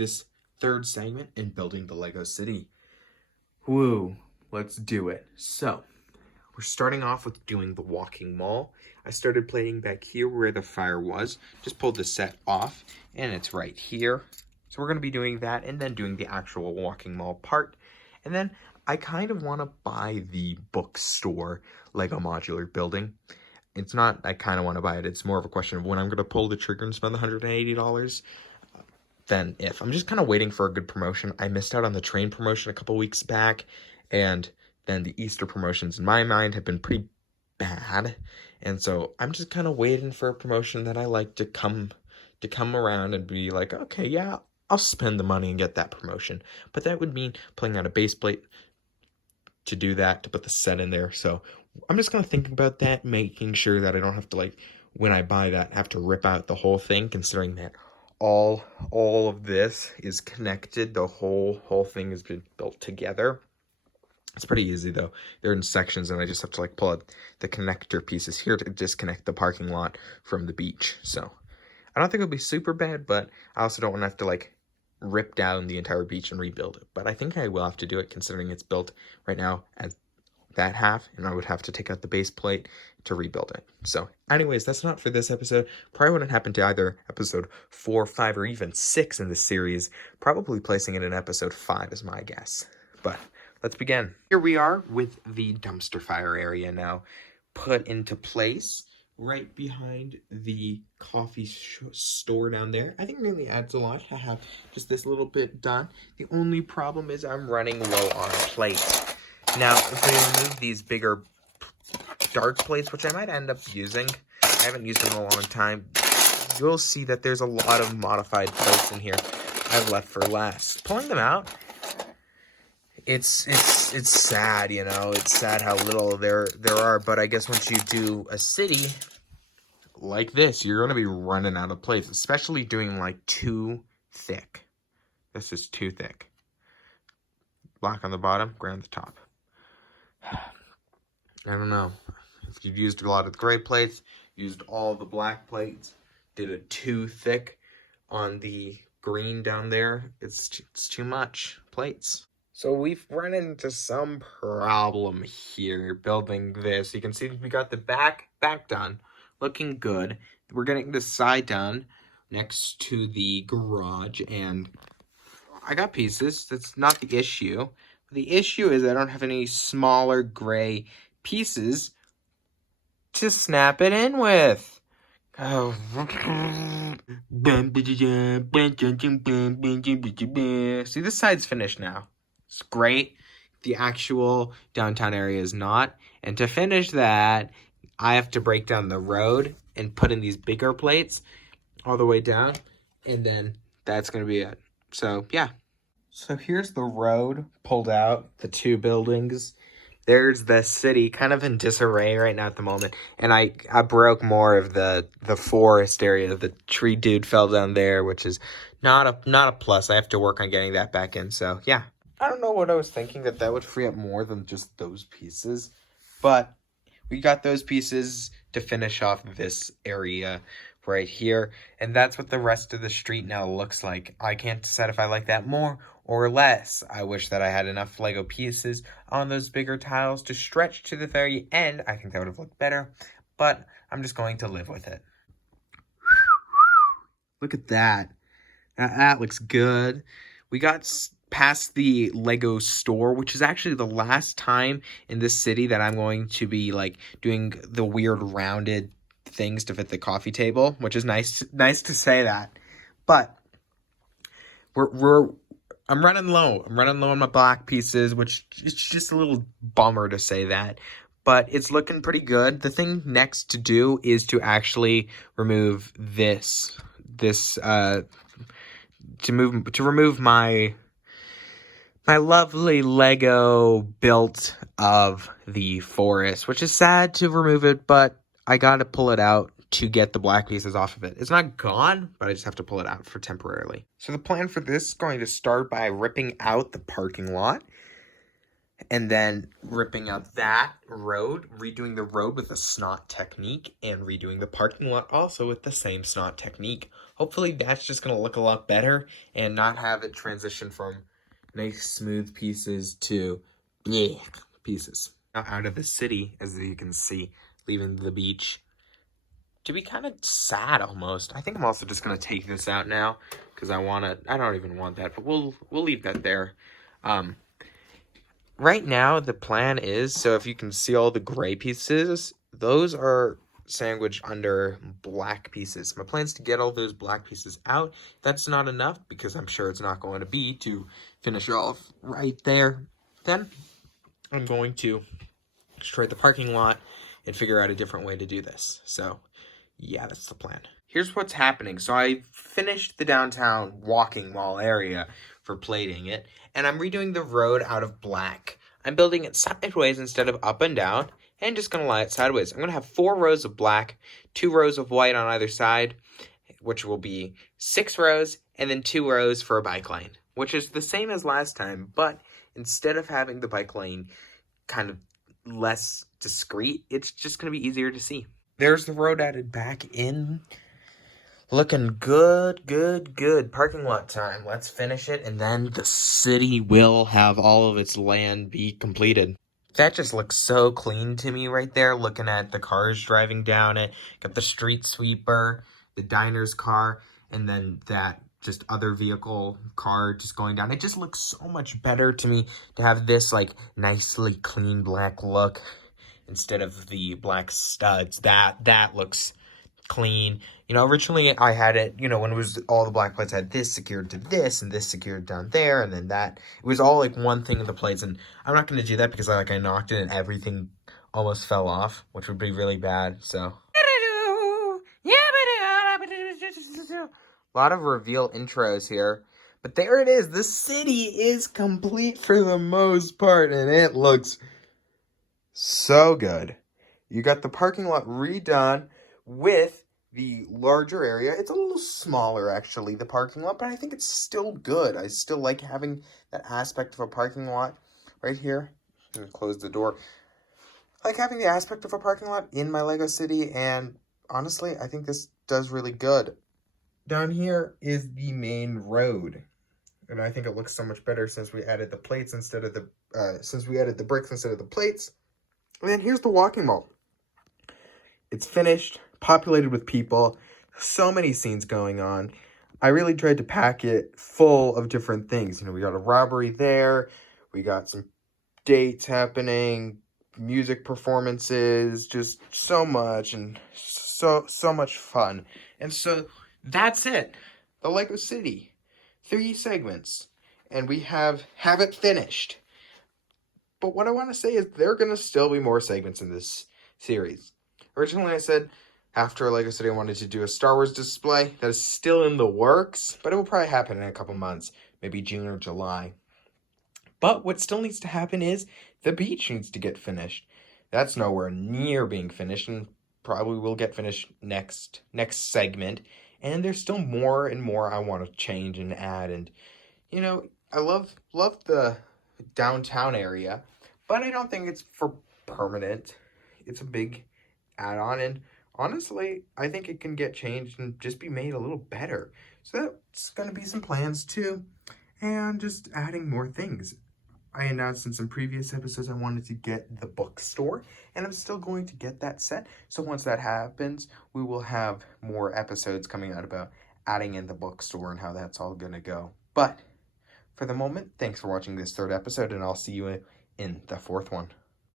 this third segment in building the Lego city. Woo, let's do it. So, we're starting off with doing the walking mall. I started playing back here where the fire was. Just pulled the set off, and it's right here. So we're going to be doing that, and then doing the actual walking mall part. And then I kind of want to buy the bookstore Lego modular building. It's not I kind of want to buy it. It's more of a question of when I'm going to pull the trigger and spend the $180 than if. I'm just kind of waiting for a good promotion. I missed out on the train promotion a couple weeks back, and then the Easter promotions in my mind have been pretty bad. And so I'm just kind of waiting for a promotion that I like to come around and be like, okay, yeah, I'll spend the money and get that promotion. But that would mean pulling out a base plate to do that, to put the set in there. So I'm just going to think about that, making sure that I don't have to, like, when I buy that, have to rip out the whole thing, considering that all of this is connected. The whole thing has been built together. It's pretty easy though. They're in sections, and I just have to like pull out the connector pieces here to disconnect the parking lot from the beach. So I don't think it'll be super bad, but I also don't want to have to like rip down the entire beach and rebuild it. But I think I will have to do it, considering it's built right now as that half, and I would have to take out the base plate to rebuild it. So anyways, that's not for this episode. Probably wouldn't happen to either episode 4, 5, or even 6 in this series. Probably placing it in episode 5 is my guess. But let's begin. Here we are with the dumpster fire area now put into place right behind the coffee store down there. I think it really adds a lot to have just this little bit done. The only problem is I'm running low on plates. Now, if we remove these bigger dark plates, which I might end up using, I haven't used them in a long time, you'll see that there's a lot of modified plates in here I've left for last. Pulling them out, it's sad, you know. It's sad how little there are, but I guess once you do a city like this, you're going to be running out of plates, especially doing like too thick. This is too thick. Black on the bottom, gray on the top. I don't know. If you've used a lot of the gray plates, used all the black plates, did it too thick on the green down there, it's too much plates. So we've run into some problem here building this. You can see we got the back done, looking good. We're getting the side done next to the garage, and I got pieces. That's not the issue. The issue is I don't have any smaller gray pieces to snap it in with. Oh. See, this side's finished now. It's great. The actual downtown area is not. And to finish that, I have to break down the road and put in these bigger plates all the way down. And then that's going to be it. So, yeah. So here's the road pulled out, the two buildings. There's the city, kind of in disarray right now at the moment. And I broke more of the forest area. The tree dude fell down there, which is not a plus. I have to work on getting that back in. So, yeah. I don't know what I was thinking, that would free up more than just those pieces. But we got those pieces to finish off this area right here. And that's what the rest of the street now looks like. I can't decide if I like that more or less. I wish that I had enough Lego pieces on those bigger tiles to stretch to the very end. I think that would have looked better, but I'm just going to live with it. Look at that. That looks good. We got past the Lego store, which is actually the last time in this city that I'm going to be like doing the weird rounded things to fit the coffee table, which is nice to say that. But I'm running low. I'm running low on my black pieces, which is just a little bummer to say that. But it's looking pretty good. The thing next to do is to actually remove this to remove my lovely Lego built of the forest, which is sad to remove it, but I gotta pull it out to get the black pieces off of it. It's not gone, but I just have to pull it out for temporarily. So the plan for this is going to start by ripping out the parking lot, and then ripping out that road, redoing the road with a snot technique, and redoing the parking lot also with the same snot technique. Hopefully that's just going to look a lot better and not have it transition from nice smooth pieces to pieces. Now out of the city, as you can see, leaving the beach, to be kind of sad almost. I think I'm also just going to take this out now because I don't even want that, but we'll leave that there. Right now, the plan is, so if you can see all the gray pieces, those are sandwiched under black pieces. My plan is to get all those black pieces out. That's not enough, because I'm sure it's not going to be, to finish off right there. Then I'm going to destroy the parking lot and figure out a different way to do this. So, yeah, that's the plan. Here's what's happening. So I finished the downtown walking mall area for plating it, and I'm redoing the road out of black. I'm building it sideways instead of up and down, and just going to lie it sideways. I'm going to have 4 rows of black, 2 rows of white on either side, which will be 6 rows, and then 2 rows for a bike lane, which is the same as last time, but instead of having the bike lane kind of less discreet, it's just going to be easier to see. There's the road added back in. Looking good, good, good. Parking lot time. Let's finish it, and then the city will have all of its land be completed. That just looks so clean to me right there, looking at the cars driving down it. Got the street sweeper, the diner's car, and then that just other vehicle car just going down. It just looks so much better to me to have this, like, nicely clean black look instead of the black studs. That looks clean. You know, originally I had it, you know, when it was all the black plates, I had this secured to this and this secured down there, and then that. It was all like one thing in the plates, and I'm not going to do that because I knocked it and everything almost fell off, which would be really bad, so. A lot of reveal intros here. But there it is. The city is complete for the most part, and it looks so good. You got the parking lot redone with the larger area. It's a little smaller, actually, the parking lot, but I think it's still good. I still like having that aspect of a parking lot right here. I'm gonna close the door. I like having the aspect of a parking lot in my Lego City, and honestly, I think this does really good. Down here is the main road, and I think it looks so much better since we added the plates instead of the bricks instead of the plates. And then here's the walking mall. It's finished, populated with people, so many scenes going on. I really tried to pack it full of different things. You know, we got a robbery there, we got some dates happening, music performances, just so much, and so much fun. And so that's it. The Lego City. 3 segments. And we have it finished. But what I want to say is there are going to still be more segments in this series. Originally I said after Lego City I wanted to do a Star Wars display. That is still in the works, but it will probably happen in a couple months. Maybe June or July. But what still needs to happen is the beach needs to get finished. That's nowhere near being finished, and probably will get finished next segment. And there's still more and more I want to change and add. And, you know, I love the downtown area, but I don't think it's for permanent. It's a big add-on, and honestly, I think it can get changed and just be made a little better. So that's going to be some plans too, and just adding more things. I announced in some previous episodes I wanted to get the bookstore, and I'm still going to get that set. So once that happens, we will have more episodes coming out about adding in the bookstore and how that's all going to go. But for the moment, thanks for watching this 3rd episode, and I'll see you in the 4th one.